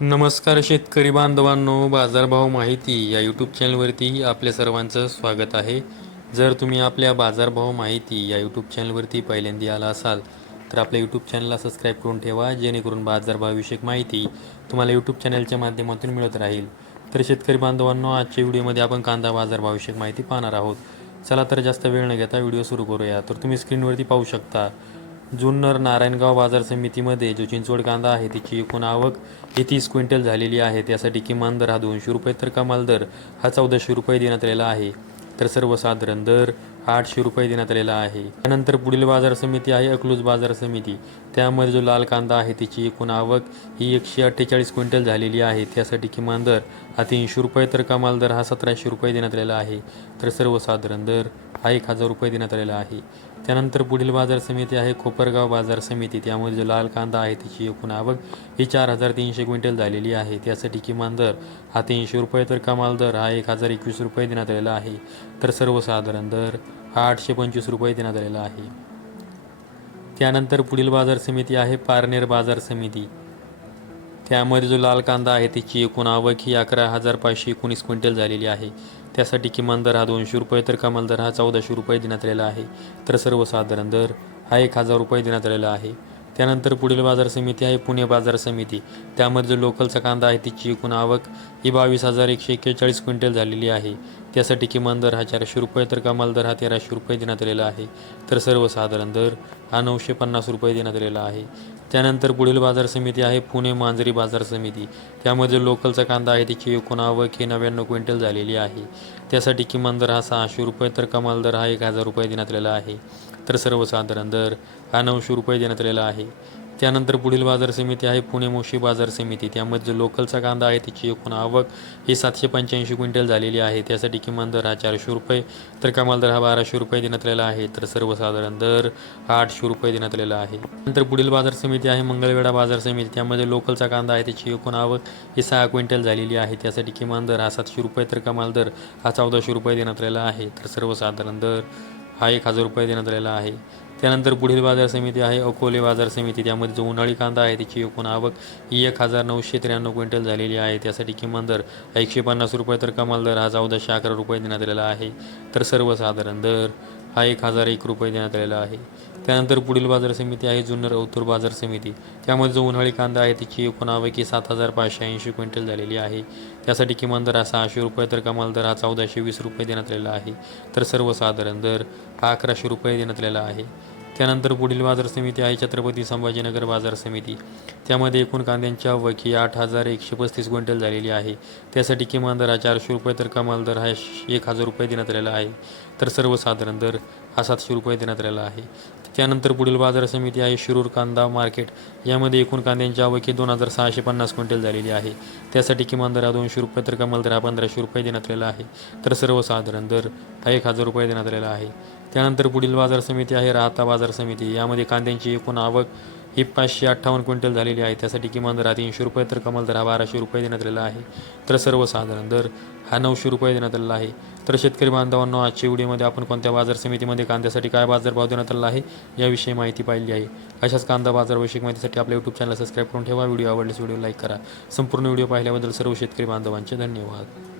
नमस्कार शेतकरी बांधवांनो, बाजारभाव माहिती या यूट्यूब चॅनलवरती आपल्या सर्वांचं स्वागत आहे. जर तुम्ही आपल्या बाजारभाव माहिती या यूट्यूब चॅनलवरती पहिल्यांदा आला असाल तर आपल्या यूट्यूब चॅनलला सबस्क्राईब करून ठेवा, जेणेकरून बाजारभावाविषयक माहिती तुम्हाला यूट्यूब चॅनलच्या माध्यमातून मिळत राहील. तर शेतकरी बांधवांनो, आजच्या व्हिडिओमध्ये आपण कांदा बाजारभावाविषयक माहिती पाहणार आहोत. चला तर जास्त वेळ न घेता व्हिडिओ सुरू करूया. तर तुम्ही स्क्रीनवरती पाहू शकता, जुन्नर नारायणगाव बाजार समितीमध्ये जो चिंचवड कांदा आहे त्याची एकूण आवक ही 30 क्विंटल झालेली आहे. त्यासाठी किमान दर हा 200 रुपये तर कमाल दर हा 1400 रुपये देण्यात आलेला आहे. तर सर्वसाधारण दर 800 रुपये देण्यात आलेला आहे. त्यानंतर पुढील बाजार समिती आहे अकलूज बाजार समिती. त्यामध्ये जो लाल कांदा आहे त्याची एकूण आवक ही 148 क्विंटल झालेली आहे. त्यासाठी किमान दर हा 300 रुपये तर कमाल दर हा 1700 रुपये देण्यात आलेला आहे. तर सर्वसाधारण दर हा 1000 रुपये देण्यात आलेला आहे. त्यानंतर पुढील बाजार समिती आहे कोपरगाव बाजार समिती. त्यामध्ये जो लाल कांदा आहे त्याची एकूण आवक ही 4300 क्विंटल झालेली आहे. त्यासाठी किमान दर हा 300 रुपये तर कमाल दर हा 1021 रुपये देण्यात आलेला आहे. तर सर्वसाधारण दर हा 825 रुपये देण्यात आलेला आहे. त्यानंतर पुढील बाजार समिती आहे पारनेर बाजार समिती. त्यामध्ये जो लाल कांदा आहे त्याची एकूण आवक ही 11,519 क्विंटल झालेली आहे. त्यासाठी किमान दर हा 200 रुपये तर कमाल दर हा 1400 रुपये देण्यात आलेला आहे. तर सर्वसाधारण दर हा 1000 रुपये देण्यात आलेला आहे. त्यानंतर पुढील बाजार समिती आहे पुणे बाजार समिती. त्यामध्ये जो लोकलचा कांदा आहे त्याची एकूण आवक ही 22,141 क्विंटल झालेली आहे. त्यासाठी किमान दर हा 400 रुपये तर कमाल दर हा 1300 रुपये देण्यात आलेला आहे. तर सर्वसाधारण दर हा 950 रुपये देण्यात आलेला आहे. त्यानंतर पुढील बाजार समिती आहे पुणे मांजरी बाजार समिती. त्यामध्ये लोकलचा कांदा आहे त्याची एकूण आवक ही 99 क्विंटल झालेली आहे. त्यासाठी किमान दर हा 600 रुपये तर कमाल दर हा 1000 रुपये देण्यात आलेला आहे. तर सर्वसाधारण दर हा 900 रुपये देण्यात आलेला आहे. त्यानंतर पुढील बाजार समिती आहे पुणे मोशी बाजार समिती. त्यामध्ये जो लोकलचा कांदा आहे त्याची एकूण आवक ही 785 क्विंटल झालेली आहे. त्यासाठी किमान दर हा 400 रुपये तर कमाल दर हा 1200 रुपये देण्यात आलेला आहे. तर सर्वसाधारण दर हा 800 रुपये देण्यात आलेला आहे. नंतर पुढील बाजार समिती आहे मंगळवेढा बाजार समिती. त्यामध्ये लोकलचा कांदा आहे त्याची एकूण आवक ही 6 क्विंटल झालेली आहे. त्यासाठी किमान दर हा 700 रुपये तर कमाल दर हा 1400 रुपये देण्यात आलेला आहे. तर सर्वसाधारण दर हा 1000 रुपये देण्यात आलेला आहे. त्यानंतर पुढील बाजार समिती आहे अकोले बाजार समिती. त्यामध्ये जो उन्हाळी कांदा आहे त्याची एकूण आवक ही 1993 क्विंटल झालेली आहे. त्यासाठी किमान दर 150 रुपये तर कमाल दर हा 1411 रुपये देण्यात आलेला आहे. तर सर्वसाधारण दर हा 1001 रुपये देण्यात आलेला आहे. त्यानंतर पुढील बाजार समिती आहे जुन्नर औतूर बाजार समिती. त्यामध्ये जो उन्हाळी कांदा आहे त्याची एकूण आवक ही 7580 क्विंटल झालेली आहे. त्यासाठी किमान दर हा 600 रुपये तर कमाल दर हा 1420 रुपये देण्यात आलेला आहे. तर सर्वसाधारण दर हा 1100 रुपये देण्यात आलेला आहे. त्यानंतर पुढील बाजार समिती आहे छत्रपती संभाजीनगर बाजार समिती. त्यामध्ये एकूण कांद्यांची आवक ही 8135 क्विंटल झालेली आहे. त्यासाठी किमान दर हा 400 रुपये तर कमाल दर हा 1000 रुपये देण्यात आलेला आहे. तर सर्वसाधारण दर हा 700 रुपये देण्यात आलेला आहे. त्यानंतर पुढील बाजार समिती आहे शिरूर कांदा मार्केट. यामध्ये एकूण कांद्यांची आवक ही 2650 क्विंटल झालेली आहे. त्यासाठी किमान दर हा 200 रुपये तर कमाल दर हा 1500 रुपये देण्यात आलेला आहे. तर सर्वसाधारण दर हा 1000 रुपये देण्यात आलेला आहे. त्यानंतर पुढील बाजार समिती आहे राहता बाजार समिती. यामध्ये कांद्यांची एकूण आवक ही 558 क्विंटल झालेली आहे. त्यासाठी किमान दर हा 300 रुपये तर कमाल दर हा 1200 रुपये देण्यात आलेला आहे. तर सर्वसाधारण दर हा 900 रुपये देण्यात आलेला आहे. तर शेतकरी बांधवांनो, आजच्या व्हिडिओमध्ये आपण कोणत्या बाजार समितीमध्ये कांद्यासाठी काय बाजारभाव देण्यात आला आहे याविषयी माहिती पाहिली आहे. अशाच कांदा बाजारविषयक माहितीसाठी आपल्या यूट्यूब चॅनल सबस्क्राईब करून ठेवा. व्हिडिओ आवडल्यास व्हिडिओ लाईक करा. संपूर्ण व्हिडिओ पाहिल्याबद्दल सर्व शेतकरी बांधवांचे धन्यवाद.